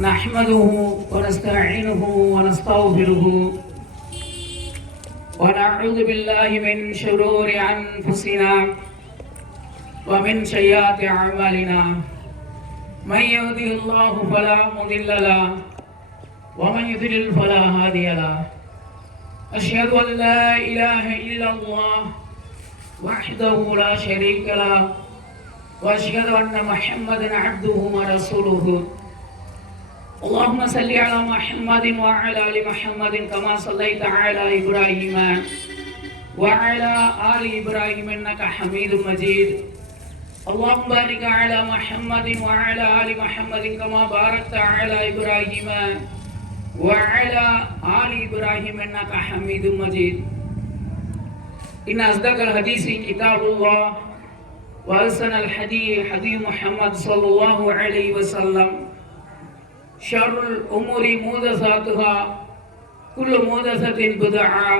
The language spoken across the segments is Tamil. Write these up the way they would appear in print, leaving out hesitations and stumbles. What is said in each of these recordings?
نحمده ونستعينه ونستغفره ونعوذ بالله من شرور أنفسنا ومن سيئات أعمالنا من يهده الله فلا مضل له ومن يضلل فلا هادي له أشهد أن لا إله إلا الله وحده لا شريك له وأشهد أن محمدا عبده ورسوله اللهم صل على محمد وعلى آل محمد كما صليت على إبراهيم وعلى آل إبراهيم إنك حميد مجيد اللهم بارك على محمد وعلى آل محمد كما باركت على إبراهيم وعلى آل إبراهيم إنك حميد مجيد إن أصدق الحديث كتاب الله وأحسن الحديث حديث محمد صلى الله عليه وسلم شر الأمور محدثاتها كل محدثة بدعة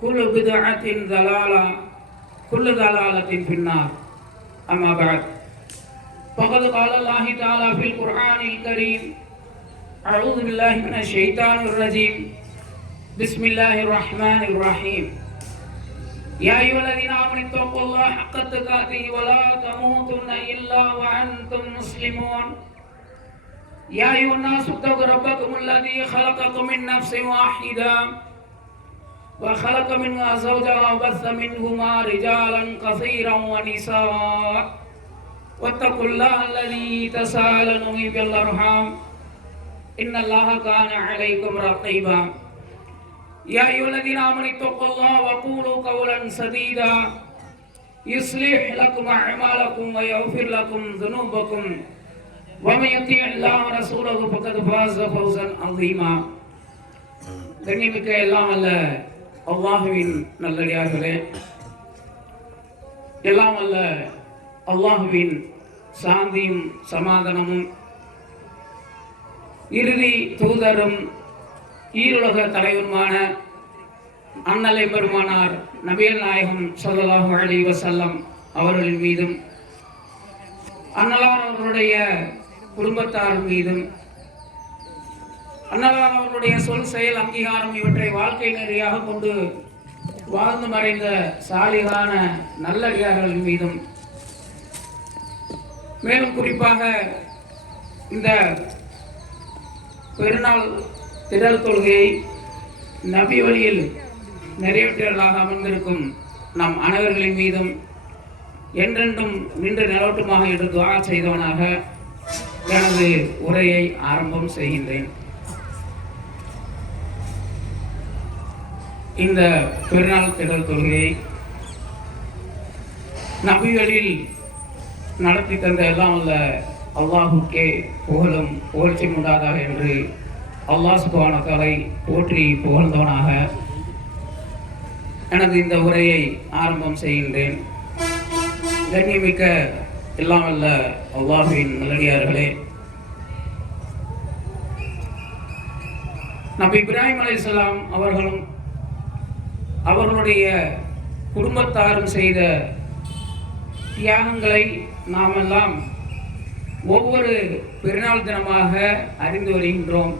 كل بدعة ضلالة كل ضلالة في النار أما بعد فقد قال الله تعالى في القرآن الكريم أعوذ بالله من الشيطان الرجيم بسم الله الرحمن الرحيم يا أيها الذين آمنوا اتقوا الله حق تقاته ولا تموتن إلا وأنتم مسلمون يا أيها الناس اتقوا ربكم الذي خلقكم من نفس واحدة وخلق منها زوجها وبث منهما رجالا كثيرا ونساء واتقوا الله الذي تساءلون به والأرحام إن الله كان عليكم رقيبا يا أيها الذين آمنوا اتقوا الله وقولوا قولا سديدا يصلح لكم أعمالكم ويغفر لكم ذنوبكم ومن يطيع الله ورسوله فقد فاز فوزا عظيما கண்ணியமிக்க எல்லாம் அல்ல அல்லாஹுவின் நல்லடியார்களே, எல்லாம் அல்ல அல்லாஹுவின் சாந்தியும் சமாதானமும் இறுதி தூதரும் ஈருலக தலைவருமான அண்ணலை பெருமானார் நபிகள் நாயகம் ஸல்லல்லாஹு அலைஹி வஸல்லம் அவர்களின் மீதும் அன்னலார் அவர்களுடைய குடும்பத்தார் மீதும் அன்னலார் அவர்களுடைய சொல் செயல் அங்கீகாரம் இவற்றை வாழ்க்கை நெறியாக கொண்டு வாழ்ந்து மறைந்த சாலிகான நல்லடியார்கள் மீதும், மேலும் குறிப்பாக இந்த பெருநாள் திடல் தொழுகையை நபி வழியில் நிறைவேற்றலாக அமர்ந்திருக்கும் நம் அனைவர்களின் மீதும் என்றென்றும் நின்று நிலவட்டுமாக என்று துஆ செய்தவனாக எனது உரையை ஆரம்பம் செய்கின்றேன். இந்த பெருநாள் திடல் தொழுகையை நபி வழியில் நடத்தி தந்த எல்லாம் அல்ல அல்லாஹுக்கே புகழும் புகழ்ச்சி உண்டாதாக என்று அல்லாஹ் சுப்ஹானஹு வ தஆலா போற்றி புகழ்ந்தவனாக எனது இந்த உரையை ஆரம்பம் செய்கின்றேன். கண்ணியமிக்க எல்லாம் அல்ல அல்லாஹுவின் நல்லடியார்களே, நபி இப்ராஹிம் அலைஹிஸ்ஸலாம் அவர்களும் அவர்களுடைய குடும்பத்தாரும் செய்த தியாகங்களை நாமெல்லாம் ஒவ்வொரு பெருநாள் தினமாக அறிந்து வருகின்றோம்.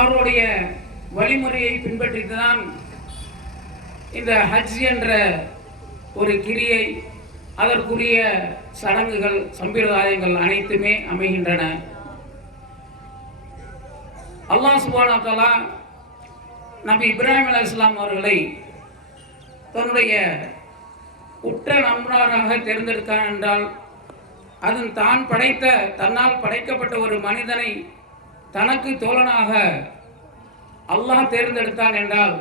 அவருடைய வழிமுறையை பின்பற்றித்தான் இந்த ஹஜ் என்ற ஒரு கிரியை, அதற்குரிய சடங்குகள் சம்பிரதாயங்கள் அனைத்துமே அமைகின்றன. அல்லாஹ் சுப்ஹானஹு வ தஆலா நபி இப்ராஹிம் அலைஹிஸ்ஸலாம் அவர்களை தன்னுடைய உற்ற நண்பராக தேர்ந்தெடுத்தான் என்றால், அதன் தான் படைத்த தன்னால் படைக்கப்பட்ட ஒரு மனிதனை தனக்கு தோழனாக அல்லாஹ் தேர்ந்தெடுத்தான் என்றால்,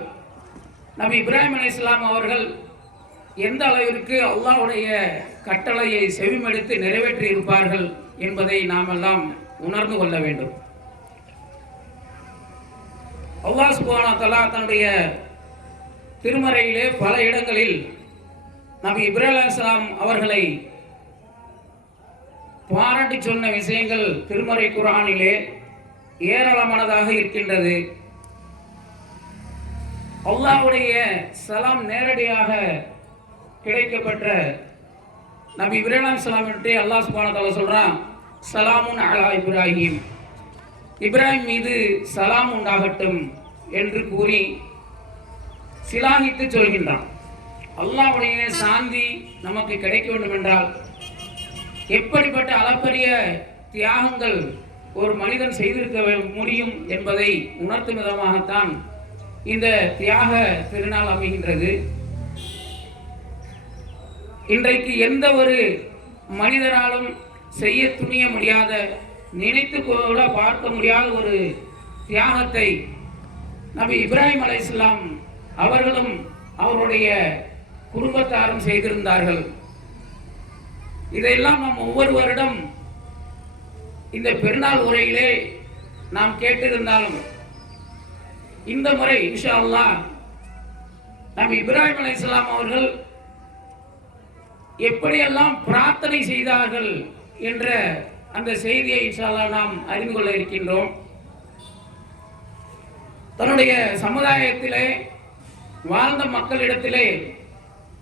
நபி இப்ராஹிம் அலைஹிஸ்ஸலாம் அவர்கள் எந்த அளவிற்கு அல்லாஹ்வுடைய கட்டளையை செவிமடுத்து நிறைவேற்றி இருப்பார்கள் என்பதை நாம் எல்லாம் உணர்ந்து கொள்ள வேண்டும். அல்லாஹ் சுப்ஹானஹு வ தஆலா தன்னுடைய திருமறையிலே பல இடங்களில் நபி இப்ராஹிம் அலைஹிஸ்ஸலாம் அவர்களை பாராட்டி சொன்ன விஷயங்கள் திருமறை குர்ஆனிலே ஏராளமானதாக இருக்கின்றது. அல்லாஹ்வுடைய சலாம் நேரடியாக கிடைக்கப்பட்ட நபி இப்ராஹிம் அலைஹிஸ்ஸலாம் பற்றி அல்லாஹ் சுப்ஹானஹு வ தஆலா சொல்றான், சலாமுன் அலா இப்ராஹிம், இப்ராஹிம் மீது சலாம் உண்டாகட்டும் என்று கூறி சிலாகித்து சொல்கின்றான். அல்லாஹ்வுடைய சாந்தி நமக்கு கிடைக்க வேண்டும் என்றால் எப்படிப்பட்ட அளப்பரிய தியாகங்கள் ஒரு மனிதன் செய்திருக்க முடியும் என்பதை உணர்த்தும் விதமாகத்தான் இந்த தியாக திருநாள் அமைகின்றது. இன்றைக்கு எந்த ஒரு மனிதராலும் செய்ய துணிய முடியாத, நினைத்து கூட பார்க்க முடியாத ஒரு தியாகத்தை நபி இப்ராஹிம் அலைஹிஸ்ஸலாம் அவர்களும் அவருடைய குடும்பத்தாரும் செய்திருந்தார்கள். இதையெல்லாம் நாம் ஒவ்வொரு வருடம் இந்த பெருநாள் உரையிலே நாம் கேட்டிருந்தாலும் இந்த முறை இன்ஷா அல்லாஹ் நபி இப்ராஹிம் அலைஹிஸ்ஸலாம் அவர்கள் எப்படியெல்லாம் பிரார்த்தனை செய்தார்கள் என்ற அந்த செய்தியை இன்ஷா அல்லாஹ் நாம் அறிந்து கொள்ள இருக்கின்றோம். தன்னுடைய சமுதாயத்திலே வாழ்ந்த மக்களிடத்திலே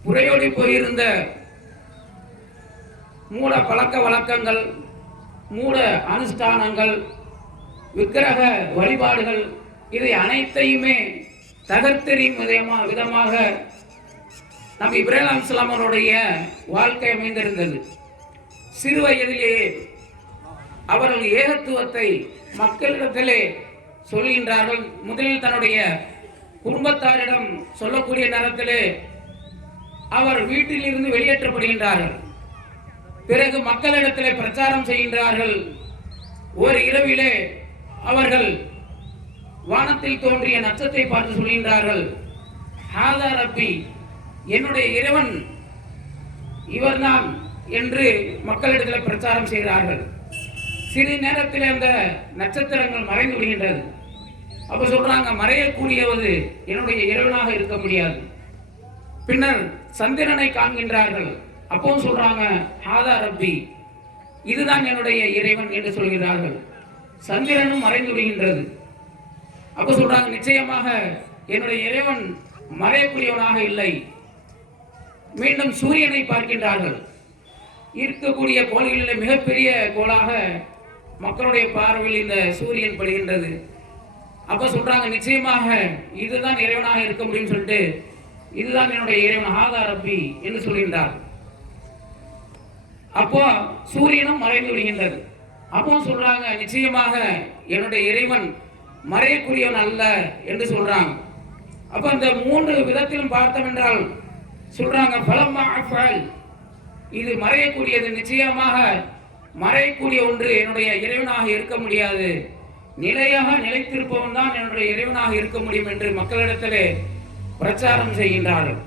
புரையோடி போயிருந்த மூட பழக்க வழக்கங்கள், மூட அனுஷ்டானங்கள், விக்கிரக வழிபாடுகள், இதை அனைத்தையுமே தகர்த்தெறியும் விதமாக நபி இப்ராஹிம் அலைஹிஸ்ஸலாம் அவருடைய வாழ்க்கை அமைந்திருந்தது. சிறு வயதிலேயே அவர்கள் ஏகத்துவத்தை மக்களிடத்திலே சொல்கின்றார்கள். முதலில் தன்னுடைய குடும்பத்தாரிடம் சொல்லக்கூடிய நேரத்திலே அவர் வீட்டில் இருந்து வெளியேற்றப்படுகின்றார்கள். பிறகு மக்களிடத்திலே பிரச்சாரம் செய்கின்றார்கள். ஒரு இரவிலே அவர்கள் வானத்தில் தோன்றிய நட்சத்திரத்தை பார்த்து சொல்கின்றார்கள், ஹாதா ரப்பி, என்னுடைய இறைவன் இவர்தான் என்று மக்களிடத்தில் பிரச்சாரம் செய்கிறார்கள். சிறிது நேரத்தில் அந்த நட்சத்திரங்கள் மறைந்து விடுகின்றது. அப்ப சொல்றாங்க, மறையக்கூடியவது என்னுடைய இறைவனாக இருக்க முடியாது. பின்னர் சந்திரனை காண்கின்றார்கள். அப்பவும் சொல்றாங்க, ஹாதா ரப்பி, இதுதான் என்னுடைய இறைவன் என்று சொல்கிறார்கள். சந்திரனும் மறைந்து விடுகின்றது. அப்ப சொல்றாங்க, நிச்சயமாக என்னுடைய இறைவன் மறையக்கூடியவனாக இல்லை. மீண்டும் சூரியனை பார்க்கின்றார்கள். இருக்கக்கூடிய கோள்களில் மிகப்பெரிய கோளாக மக்களுடைய பார்வையில் இந்த சூரியன் படுகின்றது. அப்ப சொல்றாங்க, நிச்சயமாக இதுதான் இறைவனாக இருக்க முடியும்னு சொல்லிட்டு, இதுதான் என்னுடைய இறைவன் ஹாதா ரப்பி என்று சொல்கின்றார். அப்போ சூரியனும் மறைந்து விடுகின்றது. அப்போ சொல்றாங்க, நிச்சயமாக என்னுடைய இறைவன் மறையக்கூடியவன் அல்ல என்று சொல்றாங்க. அப்ப இந்த மூன்று விதத்திலும் பார்த்தோம் என்றால் சொல்றாங்க, பலம்மா அஃபல், இது மறையக்கூடியது, நிச்சயமாக மறையக்கூடிய ஒன்று என்னுடைய இறைவனாக இருக்க முடியாது. நிலையாக நிலைத்திருப்பவன் தான் என்னுடைய இறைவனாக இருக்க முடியும் என்று மக்களிடத்திலே பிரச்சாரம் செய்கின்றார்கள்.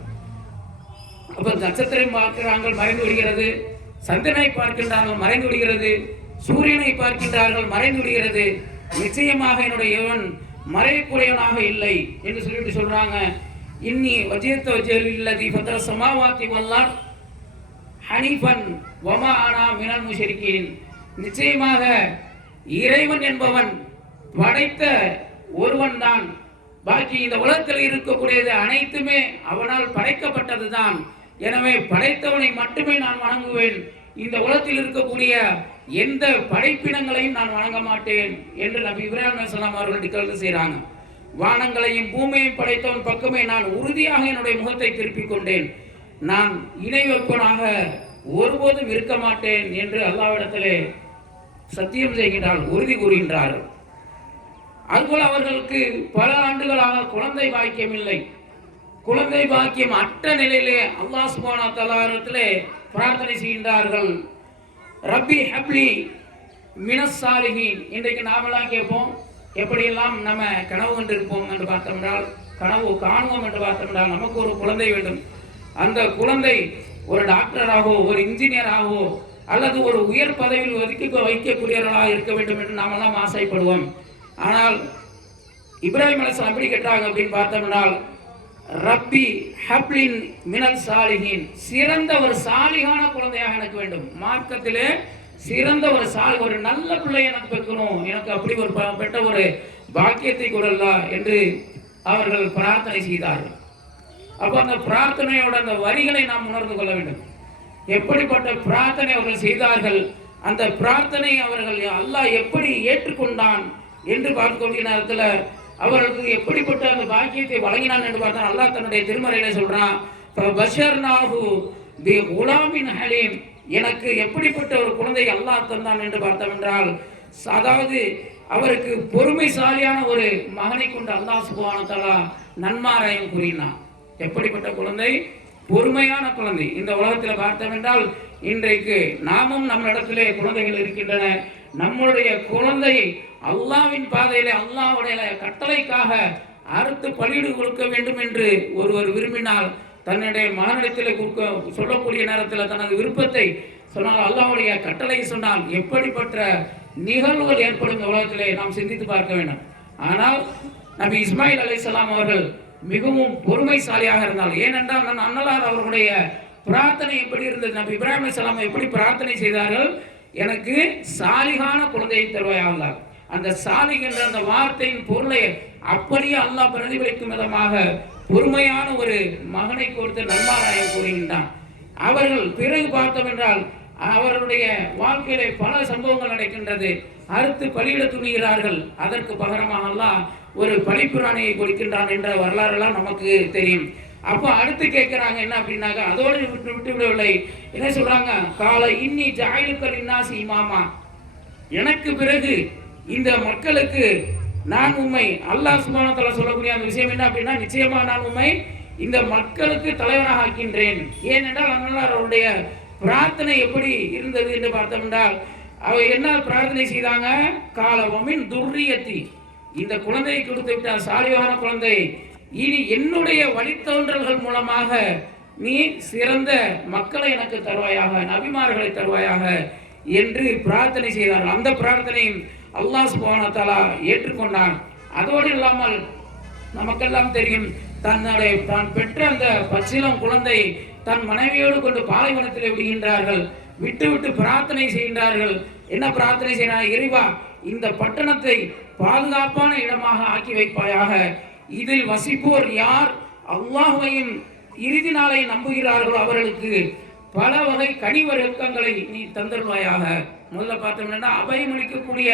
அப்ப நட்சத்திரம் பார்க்கிறார்கள், மறைந்து விடுகிறது. சந்திரனை பார்க்கின்றார்கள், மறைந்து விடுகிறது. சூரியனை பார்க்கின்றார்கள், மறைந்து விடுகிறது. நிச்சயமாக என்னுடைய இறைவன் மறையக்கூடியவனாக இல்லை என்று சொல்லிட்டு சொல்றாங்க, இன்னி வஜியத்து வஜ்ஹில்லதி ஃபத்ர ஸமாவாத்தி வல் அர்த் ஹனீஃபன் வமா அனா மினல் முஷ்ரிகீன். நிச்சயமாக இறைவன் என்பவன் படைத்த ஒருவன் தான். பாக்கி இந்த உலகத்தில் இருக்கக்கூடியது அனைத்துமே அவனால் படைக்கப்பட்டது தான். எனவே படைத்தவனை மட்டுமே நான் வணங்குவேன். இந்த உலகத்தில் இருக்கக்கூடிய எந்த படைப்பினங்களையும் நான் வணங்க மாட்டேன் என்று நபி இப்ராஹிம் அலைஹிஸ்ஸலாம் அவர்கள் டிக்ளேர் செய்கிறாங்க. வானங்களையும் பூமியையும் படைத்தவன் பக்கமே நான் உறுதியாக என்னுடைய முகத்தை திருப்பிக் கொண்டேன். நான் இணை வைப்பனாக ஒருபோதும் இருக்க மாட்டேன் என்று அல்லாஹ்விடத்திலே சத்தியம் செய்கின்றார், உறுதி கூறுகின்றார்கள். அதுபோல் அவர்களுக்கு பல ஆண்டுகளாக குழந்தை பாக்கியம் இல்லை. குழந்தை பாக்கியம் அற்ற நிலையிலே அல்லாஹ் சுப்ஹானஹு வ தஆலாவிடத்திலே பிரார்த்தனை செய்கின்றார்கள், ரப்பி ஹப்லி மினஸ் சாலிஹீன். இன்றைக்கு நாமெல்லாம் கேட்போம், எப்படியெல்லாம் நம்ம கனவு கண்டிருப்போம் என்று பார்த்தோம்னால், கனவு காணுவோம் என்று பார்த்தோம்னால், நமக்கு ஒரு குழந்தை வேண்டும். அந்த குழந்தை ஒரு டாக்டராகவோ ஒரு இன்ஜினியராகவோ அல்லது ஒரு உயர் பதவியில் வைக்கக்கூடியவர்களாக இருக்க வேண்டும் என்று நாமெல்லாம் ஆசைப்படுவோம். ஆனால் இப்ராஹிம் அலைஹிஸ்ஸலாம் எப்படி கேட்டாங்க அப்படின்னு பார்த்தோம்னால், ரப்பி ஹப்லின் மினல் சாலிஹீன், சிறந்த ஒரு சாலிகான குழந்தையாக எனக்கு வேண்டும். மார்க்கத்திலே சிறந்த ஒரு நல்ல பிள்ளை எனக்கு பெற்றணும், எனக்கு அப்படி ஒரு பெற்ற ஒரு பாக்கியத்தை கொடுல்லா என்று அவர்கள் பிரார்த்தனை செய்தார்கள். அப்போ அந்த பிரார்த்தனையோட அந்த வரிகளை நாம் உணர்ந்து கொள்ள வேண்டும். எப்படிப்பட்ட பிரார்த்தனை அவர்கள் செய்தார்கள். அந்த பிரார்த்தனை அவர்கள் அல்லாஹ் எப்படி ஏற்றுக்கொண்டான் என்று பார்க்கக்கூடிய நேரத்தில் அவர்களுக்கு எப்படிப்பட்ட அந்த பாக்கியத்தை வழங்கினான் என்று பார்த்தால் அல்லாஹ் தன்னுடைய திருமறையில சொல்றான், பஷர்நாஹு பி குலாமின் ஹலீம், எனக்கு எப்படிப்பட்ட ஒரு குழந்தை அல்லாஹ் தந்தான் என்று பார்த்தோம் என்றால், அதாவது அவருக்கு பொறுமைசாலியான ஒரு மகனை கொண்டு அல்லாஹ் சுப்ஹானஹு வ தஆலா நன்மாராயம் கூறினான். எப்படிப்பட்ட குழந்தை? பொறுமையான குழந்தை. இந்த உலகத்தில் பார்த்தோம் என்றால் இன்றைக்கு நாமும் நம்மளிடத்திலே குழந்தைகள் இருக்கின்றன. நம்முடைய குழந்தையை அல்லாஹ்வின் பாதையிலே அல்லாஹ்வுடைய கட்டளைக்காக அறுத்து பலியிடு கொடுக்க வேண்டும் என்று ஒருவர் விரும்பினால் தன்னுடைய மகனிடத்தில் சொல்லக்கூடிய நேரத்தில் தனது விருப்பத்தை சொன்னால், அல்லாஹ்வுடைய கட்டளை சொன்னால் எப்படிப்பட்ட நிகழ்வுகள் ஏற்படும் உலகத்திலே நாம் சிந்தித்து பார்க்க வேண்டும். ஆனால் நபி இஸ்மாயில் அலைஹிஸ்ஸலாம் அவர்கள் மிகவும் பொறுமைசாலியாக இருந்தால், ஏனென்றால் அன்னலார் அவர்களுடைய பிரார்த்தனை எப்படி இருந்தது? நபி இப்ராஹிம் அலைஹிஸ்ஸலாம் எப்படி பிரார்த்தனை செய்தார்கள்? எனக்கு சாலிகான குழந்தையை தருவாயாக. அந்த சாலிக் என்ற அந்த வார்த்தையின் பொருளை அப்படியே அல்லாஹ் பிரதிபலிக்கும் விதமாக பொறுமையான ஒரு மகனை கொடுத்து நன்மாராயம் கூறுகின்றான். அவர்கள் பிறகு பார்த்தோம் என்றால் அவர்களுடைய வாழ்க்கையிலே பல சம்பவங்கள் நடக்கின்றது. அறுத்து பலியிட துணிகிறார்கள். அதற்கு பகரமாக அல்லாஹ் ஒரு பலிப்புராணியை கொடுக்கின்றான் என்ற வரலாறுலாம் நமக்கு தெரியும். அப்போ அடுத்து கேட்கிறாங்க என்ன அப்படின்னாக்க, அதோடு விட்டு விடவில்லை. என்ன சொல்றாங்க? கால இன்னி ஜாயிலுக்கள் இன்னாசி இமாமா, எனக்கு பிறகு இந்த மக்களுக்கு நான் உண்மை அல்லாஹ் சுப்ஹானஹு வ தஆலா சொல்லக்கூடிய அந்த விஷயம் என்ன அப்படின்னா, நிச்சயமா நான் உண்மை இந்த மக்களுக்கு தலைவராக ஆக்கின்றேன். ஏனென்றால் அல்லாஹ் அவருடைய பிரார்த்தனை எப்படி இருந்தது என்று பார்த்தோம் என்றால், அவர் என்ன பிரார்த்தனை செய்தாங்க? காலவமின் துர்ரியத்தி, இந்த குழந்தையை கொடுத்து விட்டார், சாலிவான குழந்தை, இனி என்னுடைய வழித்தோன்றல்கள் மூலமாக நீ சிறந்த மக்களை எனக்கு தருவாயாக, நபிமார்களை தருவாயாக என்று பிரார்த்தனை செய்தார்கள். அந்த பிரார்த்தனையும் அல்லாஹ் சுப்ஹானஹு வ தஆலா ஏற்றுக்கொண்டான். அதோடு இல்லாமல் நமக்கெல்லாம் தெரியும், தான் பெற்ற அந்த பச்சிளம் குழந்தை தன் மனைவியோடு கொண்டு பாலைவனத்தில் விடுகின்றார்கள். விட்டு பிரார்த்தனை செய்கின்றார்கள். என்ன பிரார்த்தனை செய்கிறார்? இறைவா, இந்த பட்டணத்தை பாதுகாப்பான இடமாக ஆக்கி வைப்பாயாக. இதில் வசிப்போர் யார் அல்லாஹ்வையும் இறுதி நாளை நம்புகிறார்களோ அவர்களுக்கு பல வகை கனிவர்க்கங்களை நீ தந்தருவாயாக. முதல்ல பார்த்தோம்னா அபயமளிக்கக்கூடிய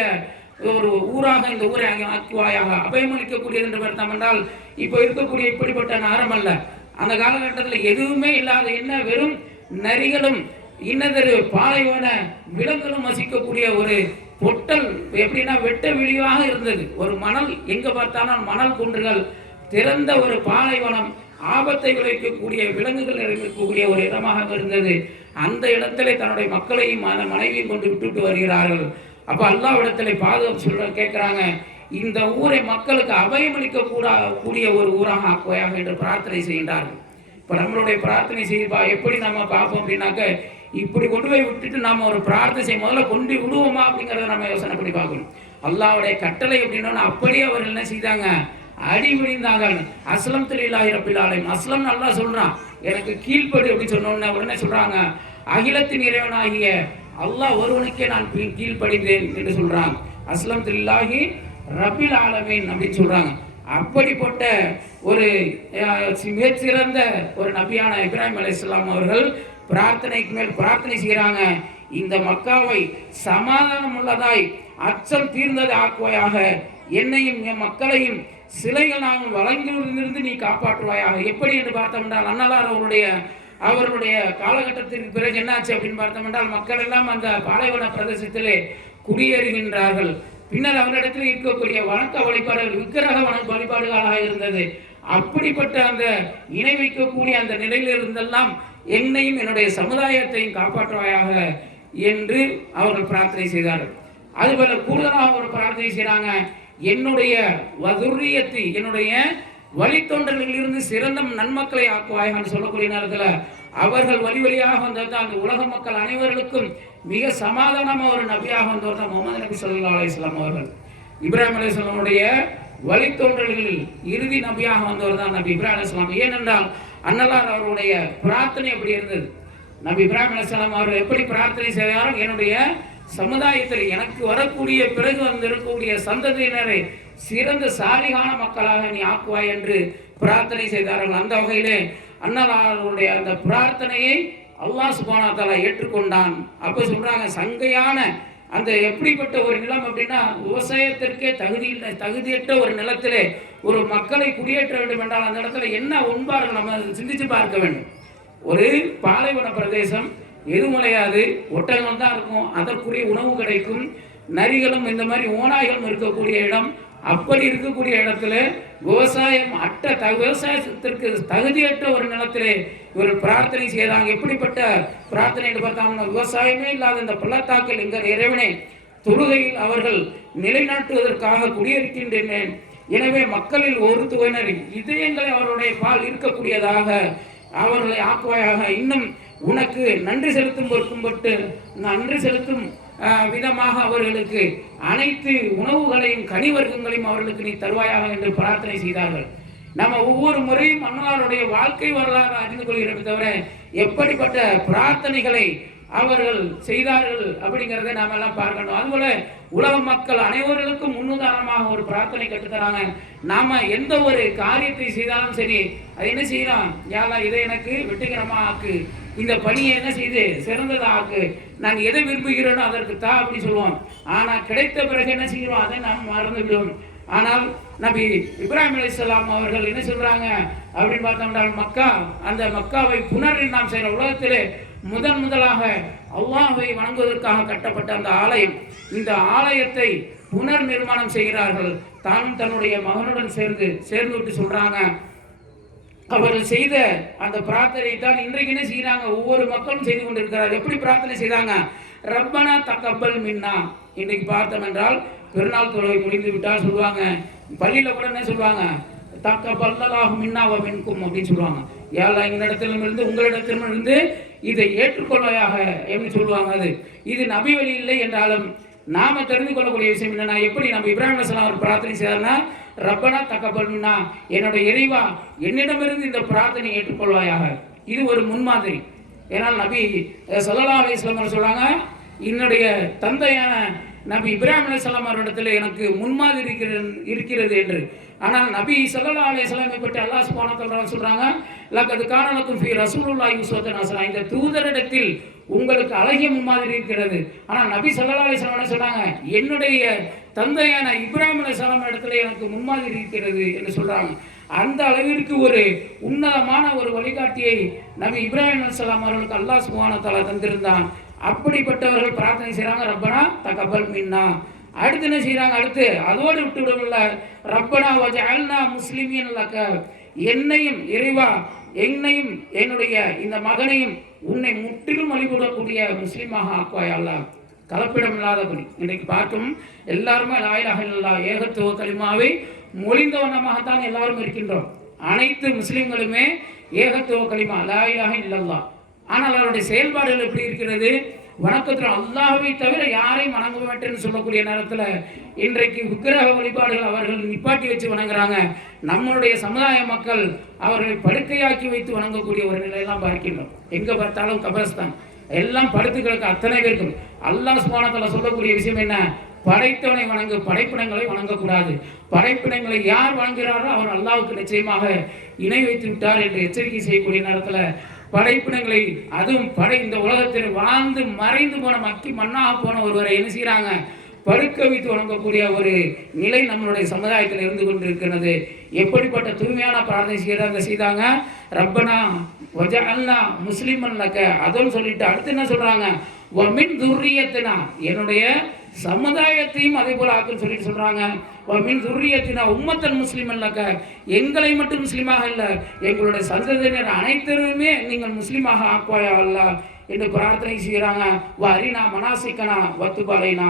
ஒரு ஊராக இந்த ஊரை ஆக்குவாயாக. அபயமளிக்கக்கூடியது என்று பார்த்தோம் என்றால் இப்போ இருக்கக்கூடிய இப்படிப்பட்ட நகரம் அல்ல. அந்த காலகட்டத்தில் எதுவுமே இல்லாத என்ன வெறும் நரிகளும் இன்னதொரு பாலைவன விலங்குகளும் வசிக்கக்கூடிய ஒரு பொட்டல், எப்படின்னா வெட்ட வெளியாக இருந்தது. ஒரு மணல், எங்க பார்த்தாலும் மணல் குன்றுகள், திறந்த ஒரு பாலைவனம், ஆபத்தை விளைவிக்கக்கூடிய விலங்குகள் இருக்கக்கூடிய ஒரு இடமாக இருந்தது. அந்த இடத்திலே தன்னுடைய மக்களையும் மனைவியும் கொண்டு விட்டுவிட்டு வருகிறார்கள். அப்ப அல்லாஹ் இடத்துல பாதுகாப்பு சொல்ல கேட்கிறாங்க, இந்த ஊரை மக்களுக்கு அபயமளிக்க கூடிய ஒரு ஊராக ஆக்குவாயாக என்று பிரார்த்தனை செய்கின்றார்கள். இப்ப நம்மளுடைய பிரார்த்தனை செய்வா எப்படி நம்ம பார்ப்போம் அப்படின்னாக்க, இப்படி கொண்டு போய் விட்டுட்டு நாம ஒரு பிரார்த்தனை செய்ய முதல்ல கொண்டு விடுவோமா அப்படிங்கிறத நம்ம யோசனை பண்ணி பார்க்கணும். அல்லாஹ்வுடைய கட்டளை அப்படின்னா அப்படியே அவர்கள் என்ன செய்தாங்க? அடி விழுந்தாங்க. அஸ்லம் லில்லாஹி ரப்பில் ஆலமீன். அஸ்லம் அல்லாஹ் சொல்றான், எனக்கு கீழ்ப்படி அப்படி சொன்னோன்னு உடனே சொல்றாங்க, அகிலத்தின் இறைவனாகிய அல்லாஹ் ஒருவனுக்கே நான் கீழ்ப்படிந்தேன் என்று சொல்றாங்க. அஸ்லம் லில்லாஹி ரப்பில் ஆலமீன் அப்படின்னு சொல்றாங்க. அப்படிப்பட்ட ஒரு மிகச்சிறந்த ஒரு நபியான இப்ராஹிம் அலைஹிஸ்ஸலாம் அவர்கள் பிரார்த்தனைக்கு மேல் பிரார்த்தனை செய்கிறாங்க. இந்த மக்காவை சமாதானம் உள்ளதாய் அச்சம் தீர்ந்ததை ஆக்குவாயாக. என்னையும் என் மக்களையும் சிலைகள் நாங்கள் வழங்கிலிருந்து நீ காப்பாற்றுவாயாக. எப்படி என்று பார்த்தோம் என்றால் அன்னலார் அவருடைய காலகட்டத்திற்கு பிறகு என்னாச்சு அப்படின்னு பார்த்தோம் என்றால், மக்கள் எல்லாம் அந்த பாலைவன பிரதேசத்திலே குடியேறுகின்றார்கள். பின்னர் அவரிடத்தில் இருக்கக்கூடிய வணக்க வழிபாடுகள் விக்கிரக வழிபாடுகளாக இருந்தது. அப்படிப்பட்ட அந்த இணை வைக்கக்கூடிய அந்த நிலையில் இருந்தெல்லாம் என்னையும் என்னுடைய சமுதாயத்தையும் காப்பாற்றுவாயாக என்று அவர்கள் பிரார்த்தனை செய்தார்கள். அதுபோல கூடுதலாக ஒரு பிரார்த்தனை செய்கிறாங்க, என்னுடைய வதுரியத்தை, என்னுடைய வழித்தொண்டர்களில் இருந்து சிறந்த நன்மக்களை ஆக்குவாயாக சொல்லக்கூடிய நேரத்தில் அவர்கள் வழியாக வந்தது அந்த உலக மக்கள் அனைவர்களுக்கும் மிக சமாதானமாக ஒரு நபியாக வந்தவர் தான் முகமது நபி ஸல்லல்லாஹு அலைஹி வஸல்லம் அவர்கள். இப்ராஹிம் அலைஹிஸ்ஸலாமுடைய வழித்தோன்றல்களில் இறுதி நபியாக வந்தவர் தான் நபி இப்ராஹிம் அலைஹிஸ்ஸலாம். ஏனென்றால் அன்னலார் அவருடைய பிரார்த்தனை எப்படி இருந்தது? நபி இப்ராஹிம் அலைஹிஸ்ஸலாம் அவர்கள் எப்படி பிரார்த்தனை செய்தார்கள்? என்னுடைய சமுதாயத்தில் எனக்கு வரக்கூடிய பிறகு வந்திருக்கக்கூடிய சந்ததியினரை சிறந்த சாலிகான மக்களாக நீ ஆக்குவாய் என்று பிரார்த்தனை செய்தார்கள். அந்த வகையிலே அன்னலாருடைய அந்த பிரார்த்தனையை அல்லாஹ் சுப்ஹானஹு வ தஆலா ஏற்றுக்கொண்டான். அப்போ சொல்றாங்க சங்கையான அந்த எப்படிப்பட்ட ஒரு நிலம் அப்படின்னா, விவசாயத்திற்கே தகுதியற்ற ஒரு நிலத்திலே ஒரு மக்களை குடியேற்ற வேண்டும் என்றால் அந்த இடத்துல என்ன உண்பார்கள் நம்ம சிந்திச்சு பார்க்க வேண்டும். ஒரு பாலைவன பிரதேசம், எது முளையாது, ஒட்டகம் தான் இருக்கும், அதற்குரிய உணவு கிடைக்கும், நரிகளும் இந்த மாதிரி ஓநாய்களும் இருக்கக்கூடிய இடம். அப்படி இருக்கக்கூடிய இடத்துல விவசாயத்திற்கு தகுதியற்ற ஒரு நிலத்திலே இவர்கள் பிரார்த்தனை செய்தாங்க. எப்படிப்பட்ட பிரார்த்தனை என்று பார்த்தாங்கன்னா, விவசாயமே இல்லாத இந்த பள்ளத்தாக்கில் எங்கள் இறைவனே, தொழுகையில் அவர்கள் நிலைநாட்டுவதற்காக குடியிருக்கின்றேன். எனவே மக்களில் ஒரு துவையினர் இதயங்களை அவருடைய பால் இருக்கக்கூடியதாக அவர்களை ஆக்குவாயாக. இன்னும் உனக்கு நன்றி செலுத்தும் பொருட்பட்டு நன்றி செலுத்தும் விதமாக அவர்களுக்கு அனைத்து உணவுகளையும் கனிவர்க்கங்களையும் அவர்களுக்கு நீ தருவாயாக என்று பிரார்த்தனை செய்தார்கள். நம்ம ஒவ்வொரு முறையும் அன்னாருடைய வாழ்க்கை வரலாறு அறிந்து கொள்கிறோமே தவிர எப்படிப்பட்ட பிரார்த்தனைகளை அவர்கள் செய்தார்கள் அப்படிங்கிறத நாம எல்லாம் பார்க்கணும். அதுபோல உலக மக்கள் அனைவர்களுக்கும் முன்னுதாரணமாக ஒரு பிரார்த்தனை கற்றுத்தராங்க. நாம எந்த ஒரு காரியத்தை செய்தாலும் சரி, அது என்ன செய்யலாம், யாரா இதை எனக்கு வெற்றிகரமா ஆக்கு, இந்த பணியை என்ன செய்து சிறந்ததா ஆக்கு, நாங்கள் எதை விரும்புகிறோனோ அதற்கு தா அப்படி சொல்லுவோம். ஆனால் கிடைத்த பிறகு என்ன செய்கிறோம், அதை நாம் மறந்துவிடுவோம். ஆனால் நபி இப்ராஹிம் அலைஹிஸ்ஸலாம் அவர்கள் என்ன சொல்றாங்க அப்படின்னு பார்த்தோம்னால், மக்கா, அந்த மக்காவை புனர்நிர்மாணம் செய்கிற உலகத்திலே முதலாக அல்லாஹ்வை வணங்குவதற்காக கட்டப்பட்ட அந்த ஆலயம், இந்த ஆலயத்தை புனர் நிர்மாணம் செய்கிறார்கள். தானும் தன்னுடைய மகனுடன் சேர்ந்து விட்டு சொல்றாங்க. அவர்கள் செய்த அந்த பிரார்த்தனை தான் இன்றைக்கு என்ன செய்யறாங்க, ஒவ்வொரு மக்களும் செய்து கொண்டிருக்கிறார். எப்படி பிரார்த்தனை செய்தாங்க, ரப்பனா தக்கபல் மின்னா. இன்னைக்கு பார்த்தோம் என்றால் பெருநாள் தொழுகை முடிந்து விட்டால் சொல்லுவாங்க, பள்ளியில கூட என்ன சொல்லுவாங்க, தக்கபல்லாஹு மின்னா வ மின்கும் அப்படின்னு சொல்லுவாங்க. யாரா எங்களிடத்திலிருந்து உங்களிடத்திலிருந்து இதை ஏற்றுக்கொள்வாயாக என்று சொல்லுவாங்க. இது நபி வழி இல்லை என்றாலும் நாம தெரிந்து கொள்ளக்கூடிய விஷயம் என்னன்னா, எப்படி நம்ம இப்ராஹிம் அலைஹிஸ்ஸலாம் அவர் பிரார்த்தனை செய்தார்னா, ரப்பனா தக்கபல் மின்னா, என்னுடைய இறைவா என்னிடமிருந்து இந்த பிரார்த்தனை ஏற்றுக்கொள்வாயாக. இது ஒரு முன்மாதிரி. ஏன்னால் நபி ஸல்லல்லாஹு அலைஹி வஸல்லம் சொல்றாங்க, என்னுடைய தந்தையான நபி இப்ராஹிம் அலைஹிஸ்ஸலாம் அவரிடத்தில் எனக்கு முன்மாதிரி இருக்கிறது என்று. ஆனால் நபி ஸல்லல்லாஹு அலைஹி வஸல்லம் பற்றி அல்லாஹ் சுப்ஹானஹு வ தஆலா சொல்றாங்க, லக்கத் கான லக்கும் ஃபீ ரசூலுல்லாஹி உஸ்வத்துன் ஹஸனா, இந்த தூதரிடத்தில் உங்களுக்கு அழகிய முன்மாதிரி இருக்கிறது. ஆனால் நபி ஸல்லல்லாஹு அலைஹி வஸல்லம் சொல்றாங்க, என்னுடைய தந்தையான இப்ராஹிம் அலைஹிஸ்ஸலாம் இடத்துல எனக்கு முன்மாதிரி இருக்கிறது என்று சொல்றாங்க. அந்த அளவிற்கு ஒரு உன்னதமான ஒரு வழிகாட்டியை நபி இப்ராஹிம் அலைஹிஸ்ஸலாம் அவர்களுக்கு அல்லாஹ் சுப்ஹானஹு வ தஆலா தந்திருந்தான். அப்படிப்பட்டவர்கள் பிரார்த்தனை செய்றாங்க, ரப்பனா தக்கபல் மின்னா. அடுத்து என்ன செய்யறாங்க, அடுத்து அதோடு விட்டு விடவில்லை, ரப்பனா வஜஅல்னா முஸ்லிமீன் லக, என்னையும் இறைவா என்னையும் என்னுடைய இந்த மகனையும் உன்னை முற்றிலும் வழிபடக்கூடிய முஸ்லீமாக ஆக்குவாய் அல்லாஹ். கலப்பிடம் இல்லாதபடி இன்றைக்கு பார்க்கும் எல்லாருமே லா இலாஹ இல்லல்லாஹ் ஏகத்துவ கலிமாவை மொழிந்த வண்ணமாகத்தான் எல்லாரும் இருக்கின்றோம். அனைத்து முஸ்லீம்களுமே ஏகத்துவ கலிமா லா இலாஹ இல்லல்லாஹ். ஆனால் அவருடைய செயல்பாடுகள் எப்படி இருக்கிறது, வணக்கத்தில் அல்லாஹ்வை தவிர யாரையும் வணங்க மாட்டேன்னு சொல்லக்கூடிய நேரத்தில் இன்றைக்கு விக்கிரக வழிபாடுகள் அவர்கள் நிப்பாட்டி வச்சு வணங்குறாங்க. நம்மளுடைய சமுதாய மக்கள் அவர்களை படுக்கையாக்கி வைத்து வணங்கக்கூடிய ஒரு நிலையெல்லாம் பார்க்கின்றோம். எங்கே பார்த்தாலும் கபரஸ்தான், எல்லாம் படுத்து கிடக்க அத்தனை பேருக்கும். அல்லாஹ் சுப்ஹானஹு வ தஆலா சொல்லக்கூடிய விஷயம் என்ன, படைத்தவனை வணங்கு, படைப்பினங்களை வணங்கக்கூடாது. படைப்பினங்களை யார் வணங்குகிறாரோ அவர் அல்லாஹ்வுக்கு நிச்சயமாக இணை வைத்து விட்டார் என்று எச்சரிக்கை செய்யக்கூடிய நேரத்தில் படைப்பினங்களை, அதுவும் இந்த உலகத்தில் வாழ்ந்து மறைந்து போன மக்கி மண்ணாக போன ஒருவரை என்ன செய்யறாங்க, படுக்க வைத்து வணங்கக்கூடிய ஒரு நிலை நம்மளுடைய சமுதாயத்தில் இருந்து கொண்டிருக்கிறது. எப்படிப்பட்ட தூய்மையான பிரார்த்தனை செய்தாங்க, ரப்பனா வஜஅல்னா முஸ்லிமன் லக, அதுவும் சொல்லிட்டு அடுத்து என்ன சொல்றாங்க, வமின் துர்ரியத்தினா, என்னுடைய சமுதாயத்தையும் அதே போல ஆக்குன்னு சொல்லிட்டு சொல்றாங்க. வமின் துர்ரியத்தினா உம்மத்தன் முஸ்லிமன் லக, எங்களை மட்டும் முஸ்லீமாக இல்லை, எங்களுடைய சந்ததியினர் அனைத்தருமே நீங்கள் முஸ்லீமாக ஆக்குவாயா அல்லாஹ் என்று பிரார்த்தனை செய்கிறாங்க. அரினா மனாசிக்கனா வத்துபலைனா,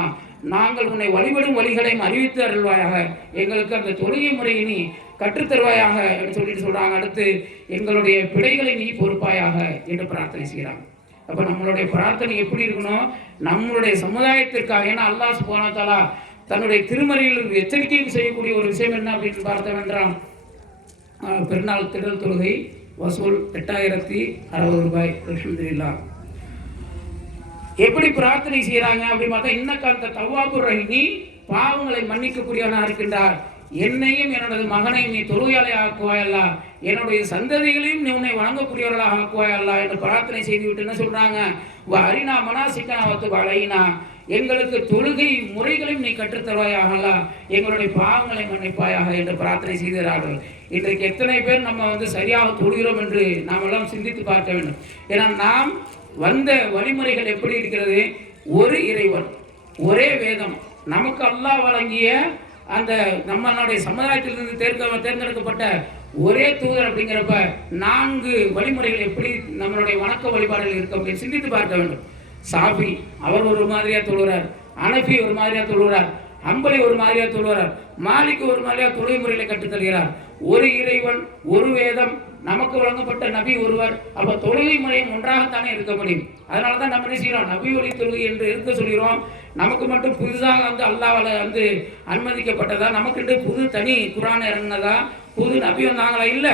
நாங்கள் உன்னை வழிபடும் வழிகளையும் அறிவித்து அருள்வாயாக, எங்களுக்கு அந்த தொழுகை முறையை நீ கற்றுத்தருவாயாக என்று சொல்லிட்டு சொல்றாங்க. அடுத்து எங்களுடைய பிழைகளை நீ பொறுப்பாயாக என்று பிரார்த்தனை செய்கிறாங்க. அப்போ நம்மளுடைய பிரார்த்தனை எப்படி இருக்கணும், நம்மளுடைய சமுதாயத்திற்காக. ஏன்னா அல்லாஹ் சுப்ஹானஹு வ தஆலா தன்னுடைய திருமறையில் எச்சரிக்கையும் செய்யக்கூடிய ஒரு விஷயம் என்ன அப்படின்னு பார்த்தோம் என்றால், பெருநாள் திடல் தொழுகை வசூல் 8060 ரூபாய். அல்ஹம்துலில்லாஹ். எப்படி பிரார்த்தனை செய்யறாங்க அப்படின்னு பார்த்தா, இன்னக்காந்த தவ்வாபுர் ரஹீம், பாவங்களை மன்னிக்கக்கூடியவனா இருக்கின்றார். என்னையும் என்னோட மகனையும் நீ தொழுகையாளி ஆக்குவாயல்லா, என்னுடைய சந்ததிகளையும் நீ உன்னை வணங்கக்கூடியவர்களாக ஆக்குவாயல்லா என்று பிரார்த்தனை செய்துவிட்டு என்ன சொல்றாங்க, அரினா மனாசிக்கனாவத்து வளையினா, எங்களுக்கு தொழுகை முறைகளையும் நீ கற்றுத்தருவாயாகலா, எங்களுடைய பாவங்களை மன்னிப்பாயாக என்று பிரார்த்தனை செய்கிறார்கள். இன்றைக்கு எத்தனை பேர் நம்ம சரியாக தொழுகிறோம் என்று நாம் எல்லாம் சிந்தித்து பார்க்க வேண்டும். ஏன்னா நாம் வந்த வழிமுறைகள் எப்படி இருக்கிறது? ஒரு இறைவன், ஒரே வேதம், நமக்கு அல்லாஹ் வழங்கிய அந்த நம்மளுடைய சமுதாயத்திலிருந்து தேர்ந்தெடுக்கப்பட்ட ஒரே தூதர் அப்படிங்கிறப்ப 4 வழிமுறைகள் எப்படி நம்மளுடைய வணக்க வழிபாடுகள் இருக்கும் அப்படின்னு சிந்தித்து பார்க்க வேண்டும். சாஃபி அவர் ஒரு மாதிரியா தொழுகிறார், அனஃபி ஒரு மாதிரியா தொழுகிறார், ஹம்பலி ஒரு மாதிரியா தொழுகிறார், மாலிக் ஒரு மாதிரியா தொழுகை முறைகளை கற்றுத்தருகிறார். ஒரு இறைவன், ஒரு வேதம், நமக்கு வழங்கப்பட்ட நபி ஒருவர். அப்ப தொழுகை முறையும் ஒன்றாகத்தானே இருக்க முடியும். அதனால தான் நம்ம என்ன செய்யறோம், நபி வழி தொழுகை என்று இருக்க சொல்கிறோம். நமக்கு மட்டும் புதுசாக அல்லாஹ்வால அனுமதிக்கப்பட்டதா, நமக்கு புது தனி குர்ஆன் இறங்கினதா, புது நபி வந்தாங்களா? இல்லை,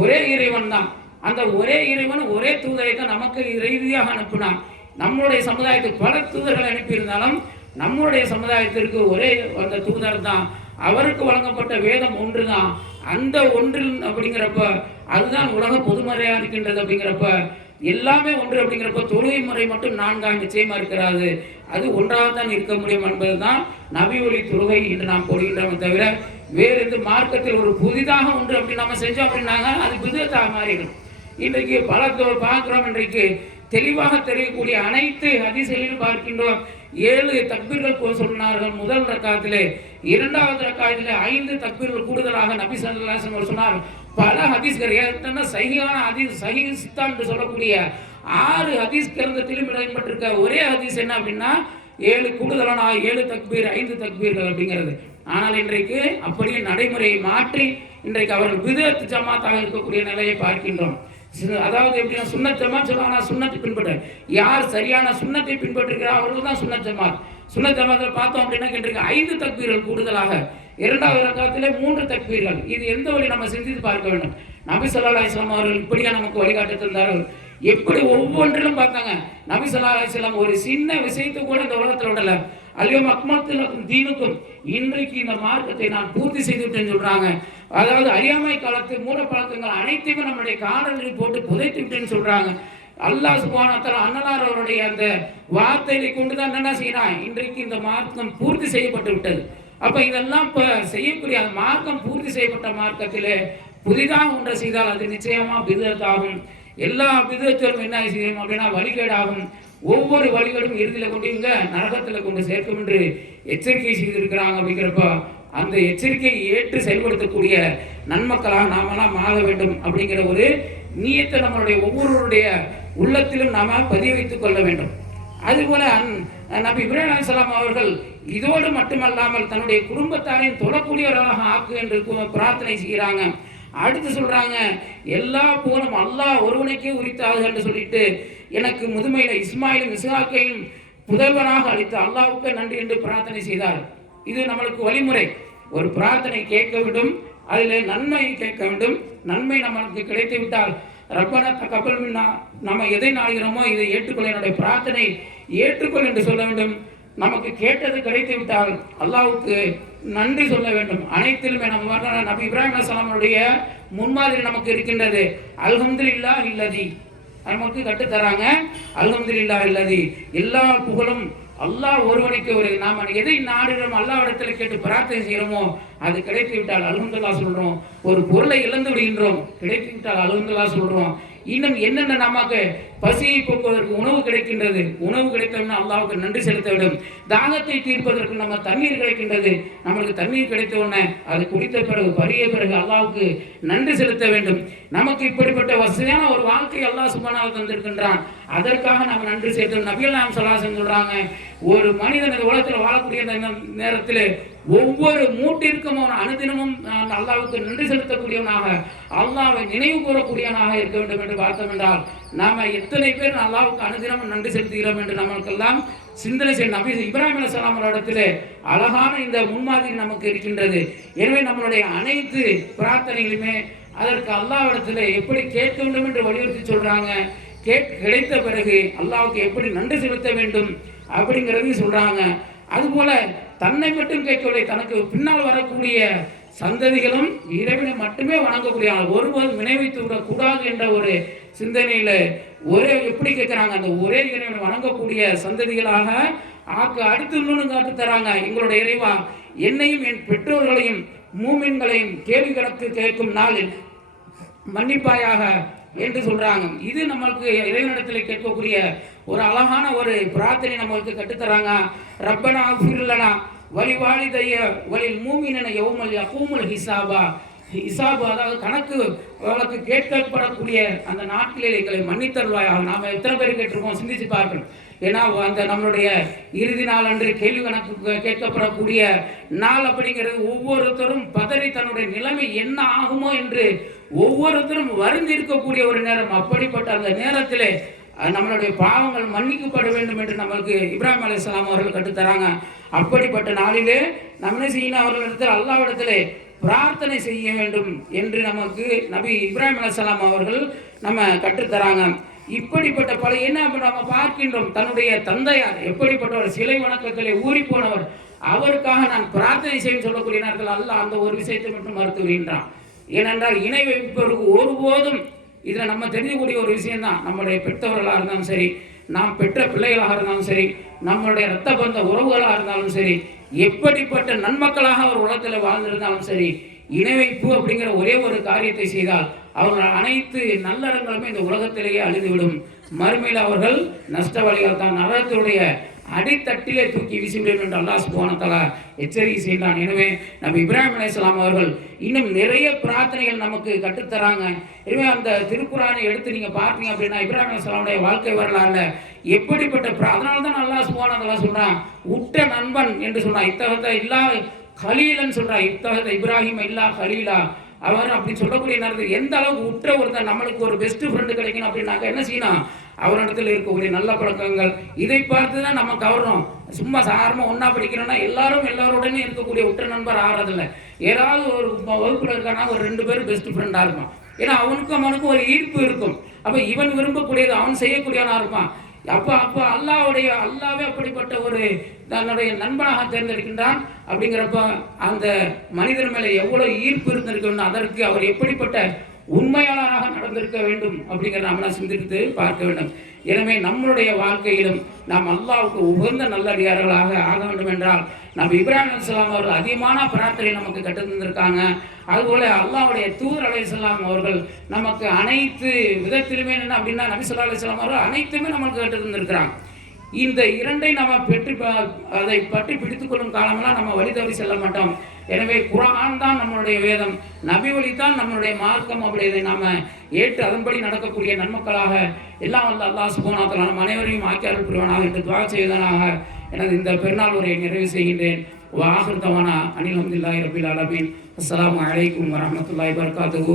ஒரே இறைவன் தான். அந்த ஒரே இறைவன் ஒரே தூதரை தான் நமக்கு இறுதியாக அனுப்பினான். நம்மளுடைய சமுதாயத்துக்கு பல தூதர்களை அனுப்பியிருந்தாலும் நம்மளுடைய சமுதாயத்திற்கு ஒரே அந்த தூதர் தான். அவருக்கு வழங்கப்பட்ட வேதம் ஒன்று தான். அந்த ஒன்றில் அப்படிங்கிறப்ப அதுதான் உலக பொதுமறையாக இருக்கின்றது. அப்படிங்கிறப்ப எல்லாமே ஒன்று அப்படிங்கிறப்ப தொழுகை முறை மட்டும் 4 நிச்சயமா இருக்கிறாது, அது ஒன்றாகத்தான் இருக்க முடியும் என்பதுதான் நபி ஒளி தொழுகை என்று நாம் போடுகின்றோமே தவிர வேறு எந்த மார்க்கத்தில் ஒரு புதிதாக ஒன்று அப்படி நம்ம செஞ்சோம் அப்படின்னாங்க அது பிதத்தாக மாறிடும். இன்றைக்கு பல பார்க்கிறோம். இன்றைக்கு தெளிவாக தெரியக்கூடிய அனைத்து ஹதீஸ்களிலும் பார்க்கின்றோம். 7 தக்பீர்கள் சொன்னார்கள் முதல் ரக்காத்திலே, 2வது ரக்காத்திலே 5 தக்பீர்கள் கூடுதலாக நபி ஸல்லல்லாஹு அலைஹி வஸல்லம் சொன்னார். பல ஹதீஸ்கள் ஏற்கனவே சஹீஹான ஹதீஸ், சஹீஹ் சித்தா என்று சொல்லக்கூடிய 6 ஹதீஸ் கிரந்தத்திலும் இடம்பெற்றிருக்க ஒரே ஹதீஸ் என்ன அப்படின்னா 7 கூடுதலான 7 தக்பீர் 5 தக்பீர்கள் அப்படிங்கிறது. ஆனால் இன்றைக்கு அப்படியே நடைமுறையை மாற்றி இன்றைக்கு அவர்கள் பிதஅத் ஜமாத்தாக இருக்கக்கூடிய நிலையை பார்க்கின்றோம். அதாவது எப்படின்னா சுன்னத் ஜமாத் சொல்லுவாங்க, சுன்னத்தை பின்பற்ற யார் சரியான சுன்னத்தை பின்பற்றுகிறார் அவர்கள் தான் சுன்னத் ஜமாத். சுன்னத் ஜமாத்தில் பார்த்தோம் அப்படின்னா இன்றைக்கு 5 தக்பீர்கள் கூடுதலாக, 2வது ரக்காத்திலே 3 தக்பீர்கள். இது எந்த வழி நம்ம சிந்தித்து பார்க்க வேண்டும். நபி ஸல்லல்லாஹு அலைஹி வஸல்லம் அவர்கள் இப்படியா நமக்கு வழிகாட்டி தந்தார்கள். எப்படி ஒவ்வொன்றிலும் பார்த்தாங்க. நபி ஸல்லல்லாஹு அலைஹி வஸல்லம் ஒரு சின்ன விஷயத்தை கூட இந்த உலகத்தில் விடல. அல்யௌம அக்மல்து லக்கும் தீனுக்கும், இன்றைக்கு இந்த மார்க்கத்தை நான் பூர்த்தி செய்து விட்டேன்னு சொல்றாங்க. அதாவது அறியாமை காலத்து மூட பழக்கங்கள் அனைத்தையுமே நம்முடைய காலங்களில் போட்டு புதைத்து விட்டேன்னு சொல்றாங்க. அல்லாஹ் சுப்ஹானஹு வ தஆலா அன்னலார் அவருடைய அந்த வார்த்தையை கொண்டுதான் என்ன செய்யறான், இன்றைக்கு இந்த மார்க்கம் பூர்த்தி செய்யப்பட்டு விட்டது. அப்ப இதெல்லாம் இப்ப செய்யக்கூடிய அந்த மார்க்கம் பூர்த்தி செய்யப்பட்ட மார்க்கத்திலே புதிதாக ஒன்றை செய்தால் அது நிச்சயமா பிதஅத் ஆகும். எல்லா பிதஅத்தும் என்ன செய்யும் அப்படின்னா வழிகேடாகும். ஒவ்வொரு வழிகளும் இறுதியில கொண்டு இங்க நரகத்தில் கொண்டு சேர்க்கும் என்று எச்சரிக்கை செய்திருக்கிறாங்க. அப்படிங்கிறப்ப அந்த எச்சரிக்கையை ஏற்று செயல்படுத்தக்கூடிய நன்மக்களாக நாமெல்லாம் ஆக வேண்டும் அப்படிங்கிற ஒரு நியத்தை நம்மளுடைய ஒவ்வொருவருடைய உள்ளத்திலும் நாம பதிய வைத்துக் கொள்ள வேண்டும். அதுபோல நபி இப்ராஹிம் அலைஹிஸ்ஸலாம் அவர்கள் இதோடு மட்டுமல்லாமல் தன்னுடைய குடும்பத்தாரையும் தொழக்கூடியவர்களாக ஆக்கு என்று பிரார்த்தனை செய்கிறாங்க. அடுத்து சொல்றாங்க, எல்லா புகழும் அல்லாஹ் ஒருவனுக்கே உரித்தாது என்று சொல்லிட்டு எனக்கு முதுமையில இஸ்மாயிலும் இஸ்ஹாக்கையும் புதல்வனாக அளித்த அல்லாஹ்வுக்கு நன்றி என்று பிரார்த்தனை செய்தார். இது நம்மளுக்கு வழிமுறை. ஒரு பிரார்த்தனை கேட்க வேண்டும், அதில் நன்மை கேட்க வேண்டும். நன்மை நம்மளுக்கு கிடைத்து விட்டால் ரப்பனா தகப்பல் மின்னா, நம்ம எதை நாடுகிறோமோ இதை ஏற்றுக்கொள்ள, என்னுடைய பிரார்த்தனை ஏற்றுக்கொள் என்று சொல்ல வேண்டும். நமக்கு கேட்டது கிடைத்து விட்டால் அல்லாஹ்வுக்கு நன்றி சொல்ல வேண்டும். அனைத்திலுமே நம்ம நபி இப்ராஹிம் அலைஹிஸ்ஸலாமுடைய முன்மாதிரி நமக்கு இருக்கின்றது. அல்ஹம்துலில்லாஹ் இல்லதி, நமக்கு கட்டுத்தராங்க. அல்ஹம்துலில்லாஹ் இல்லதி, எல்லா புகழும் அல்லாஹ் ஒருவனுக்கு. ஒரு நாம எதை நாடுகிறோம் அல்லாஹ்விடத்தில் கேட்டு பிரார்த்தனை செய்கிறோமோ அது கிடைத்து விட்டால் அல்ஹம்துலில்லாஹ் சொல்றோம். ஒரு பொருளை இழந்து விடுகின்றோம், கிடைத்து விட்டால் அல்ஹம்துலில்லாஹ் சொல்றோம். இன்னும் என்னென்ன நமக்கு பசியை போக்குவதற்கு உணவு கிடைக்கின்றது, உணவு கிடைத்தோம்னா அல்லாஹ்வுக்கு நன்றி செலுத்த வேண்டும். தாகத்தை தீர்ப்பதற்கு நம்ம தண்ணீர் கிடைக்கின்றது, நம்மளுக்கு தண்ணீர் கிடைத்த உடனே அது குடித்த பிறகு பருகிய பிறகு அல்லாஹ்வுக்கு நன்றி செலுத்த வேண்டும். நமக்கு இப்படிப்பட்ட வசதியான ஒரு வாழ்க்கை அல்லாஹ் சுப்ஹானஹு வ தஆலா தந்திருக்கின்றான், அதற்காக நாம் நன்றி செலுத்தணும். நபிகள் நாயகம் ஸல்லல்லாஹு அலைஹி வஸல்லம் சொல்றாங்க, ஒரு மனிதன் இந்த உலகத்தில் வாழக்கூடிய நேரத்தில் ஒவ்வொரு மூட்டிற்கும் அவன் அனுதினமும் அல்லாஹ்வுக்கு நன்றி செலுத்தக்கூடியவனாக, அல்லாஹ்வை நினைவு கூறக்கூடியவனாக இருக்க வேண்டும் என்று பார்த்தோம் என்றால் நாம எத்தனை பேர் அல்லாஹ்வுக்கு அனுதினமும் நன்றி செலுத்துகிறோம் என்று நமக்கெல்லாம் சிந்தனை செய்ய. நபி இப்ராஹிம் அலைஹிஸ்ஸலாம் இடத்திலே அழகான இந்த முன்மாதிரி நமக்கு இருக்கின்றது. எனவே நம்மளுடைய அனைத்து பிரார்த்தனைகளுமே அதற்கு அல்லாஹ்விடத்திலே எப்படி கேட்க வேண்டும் என்று வலியுறுத்தி சொல்றாங்க. கிடைத்த பிறகு அல்லாஹ்வுக்கு எப்படி நன்றி செலுத்த வேண்டும் அப்படிங்கிறது சொல்றாங்க. அதுபோல தன்னை மட்டும் கேட்கவில்லை, தனக்கு பின்னால் வரக்கூடிய சந்ததிகளும் இறைவனை மட்டுமே வணங்கக்கூடிய ஒருவரும் வினைவைத்து விடக்கூடாது என்ற ஒரு சிந்தனையில ஒரே எப்படி கேட்கிறாங்க, அந்த ஒரே இறைவனை வணங்கக்கூடிய சந்ததிகளாக அடுத்து இன்னொன்று காட்டு தராங்க. எங்களுடைய இறைவா, என்னையும் என் பெற்றோர்களையும் மூமின்களையும் கேள்வி கணக்கு கேட்கும் நாளில் மன்னிப்பாயாக என்று சொல்றாங்க. இது நம்மளுக்கு இறைவனிடத்தில் கேட்கக்கூடிய ஒரு அழகான ஒரு பிரார்த்தனை நம்மளுக்கு கட்டுத்தராங்க. ரப்பனா ஃபிர்லனா வலிவாலிதைய வலில் மூமின யௌமல் யகூமுல் ஹிசாபா. ஹிசாபு அதாவது கணக்கு வழக்கு கேட்கப்படக்கூடிய அந்த நாட்களில் எங்களை மன்னித்தருவாயாக. நாம் எத்தனை பேர் கேட்டிருக்கோம் சிந்திச்சு பார்க்கணும். ஏன்னா அந்த நம்மளுடைய இறுதி நாள் அன்று கேள்வி கணக்கு கேட்கப்படக்கூடிய நாள் அப்படிங்கிறது ஒவ்வொருத்தரும் பதறி தன்னுடைய நிலைமை என்ன ஆகுமோ என்று ஒவ்வொருத்தரும் வருந்தி இருக்கக்கூடிய ஒரு நேரம். அப்படிப்பட்ட அந்த நேரத்திலே நம்மளுடைய பாவங்கள் மன்னிக்கப்பட வேண்டும் என்று நம்மளுக்கு இப்ராஹிம் அலைஹிஸ்ஸலாம் அவர்கள் கற்றுத்தராங்க. அப்படிப்பட்ட நாளிலே நம்ம என்ன செய்யணும், அவர்களிடத்தில் அல்லாஹ்விடத்திலே பிரார்த்தனை செய்ய வேண்டும் என்று நமக்கு நபி இப்ராஹிம் அலைஹிஸ்ஸலாம் அவர்கள் நம்ம கற்றுத்தராங்க. இப்படிப்பட்ட பல என்ன நம்ம பார்க்கின்றோம், தன்னுடைய தந்தையார் எப்படிப்பட்ட ஒரு சிலை வணக்கத்திலே ஊறி போனவர், அவருக்காக நான் பிரார்த்தனை செய்யும் சொல்லக்கூடிய நேரத்தில் அல்லாஹ் அந்த ஒரு விஷயத்தை மட்டும் மறுத்து வருகின்றான். ஏனென்றால் இணை வைப்பவருக்கு ஒருபோதும் இதில் நம்ம தெரிஞ்சக்கூடிய ஒரு விஷயம்தான், நம்முடைய பெற்றவர்களாக இருந்தாலும் சரி, நாம் பெற்ற பிள்ளைகளாக இருந்தாலும் சரி, நம்மளுடைய இரத்த பந்த உறவுகளாக இருந்தாலும் சரி, எப்படிப்பட்ட நன்மக்களாக அவர் உலகத்தில் வாழ்ந்திருந்தாலும் சரி, இணை வைப்பு அப்படிங்கிற ஒரே ஒரு காரியத்தை செய்தால் அவர்கள் அனைத்து நல்லறங்களுமே இந்த உலகத்திலேயே அழிந்துவிடும். மறுமையில் அவர்கள் நஷ்டவாளிகள் தான், நரகத்தினுடைய அடித்தட்டிலே தூக்கி வீசிவிடும் என்று அல்லாஹ் சுப்ஹானஹு வ தஆலா எச்சரிக்கை செய்தான். எனவே நம்ம இப்ராஹிம் அலைஹிஸ்ஸலாம் அவர்கள் இன்னும் நிறைய பிரார்த்தனைகள் நமக்கு கற்றுத்தராங்க. எனவே அந்த திருக்குரானை எடுத்து நீங்கள் பார்த்தீங்க அப்படின்னா இப்ராஹிம் அலைஹிஸ்ஸலாமுடைய வாழ்க்கை வரலாறுல எப்படிப்பட்ட அதனால தான் அல்லாஹ் சுப்ஹானஹு வ தஆலா சொல்றான், உற்ற நண்பன் என்று சொன்னான். இத்தகத்தை இல்லா கலீலன்னு சொல்றான், இத்தகத்தை இப்ராஹிம் இல்லா கலீலா. அவர் அப்படி சொல்லக்கூடிய நேரத்தில் எந்த அளவுக்கு உற்ற ஒருத்தர் நம்மளுக்கு ஒரு பெஸ்ட் ஃப்ரெண்டு கிடைக்கணும் அப்படின்னாக்க என்ன செய்யணும், அவரிடத்தில் இருக்கக்கூடிய நல்ல பழக்கங்கள் இதை பார்த்து தான் நம்ம கவர்றோம். சும்மா சாதாரணமாக ஒன்றா படிக்கிறோன்னா எல்லாரோடனே இருக்கக்கூடிய உற்ற நண்பர் ஆகிறதில்ல. ஏதாவது ஒரு வகுப்பில் இருக்கானா ஒரு 2 பேர் பெஸ்ட் ஃப்ரெண்டாக இருக்கும். ஏன்னா அவனுக்கும் ஒரு ஈர்ப்பு இருக்கும். அப்போ இவன் விரும்பக்கூடியது அவன் செய்யக்கூடியவனாக இருப்பான். அப்போ அல்லாவே அப்படிப்பட்ட ஒரு தன்னுடைய நண்பனாக தேர்ந்தெடுக்கின்றான். அப்படிங்கிறப்ப அந்த மனிதர் மேலே எவ்வளோ ஈர்ப்பு இருந்திருக்கணும், அதற்கு அவர் எப்படிப்பட்ட உண்மையாளராக நடந்திருக்க வேண்டும் அப்படிங்கிறத நம்மளாம் சிந்தித்து பார்க்க வேண்டும். எனவே நம்மளுடைய வாழ்க்கையிலும் நாம் அல்லாஹ்வுக்கு உகந்த நல்லடியார்களாக ஆக வேண்டும் என்றால் நம்ம இப்ராஹிம் அலைஹிஸ்ஸலாம் அவர்கள் அதிகமான பிரார்த்தனை நமக்கு கற்று தந்திருக்காங்க. அதுபோல அல்லாஹ்வுடைய தூதர் அலைஹிஸ்ஸலாம் அவர்கள் நமக்கு அனைத்து விதத்திலுமே என்ன அப்படின்னா நபி ஸல்லல்லாஹு அலைஹி வஸல்லம் அவர்கள் அனைத்துமே நமக்கு கற்று தந்திருக்கிறாங்க. இந்த இரண்டை நம்ம அதை பற்றி பிடித்துக்கொள்ளும் காலமெல்லாம் நம்ம வழி தவறி செல்ல மாட்டோம். எனவே குர்ஆன் தான் நம்மளுடைய வேதம், நபி வழி தான் நம்மளுடைய மார்க்கம். அப்படி இதை நாம் ஏற்று அதன்படி நடக்கக்கூடிய நன்மக்களாக எல்லாம் வல்ல அல்லாஹ் சுப்ஹானஹு வ தஆலா நம் அனைவரையும் ஆக்கி அருள் புரிவானாக என்று துஆ செய்வதனாக எனது இந்த பெருநாள் உரையை நிறைவு செய்கின்றேன். வாஹிர் தவானா அனில் ஹம்துலில்லாஹி ரப்பில் ஆலமீன். அஸ்ஸலாமு அலைக்கும் வரஹ்மத்துல்லாஹி வபரகாத்துஹு.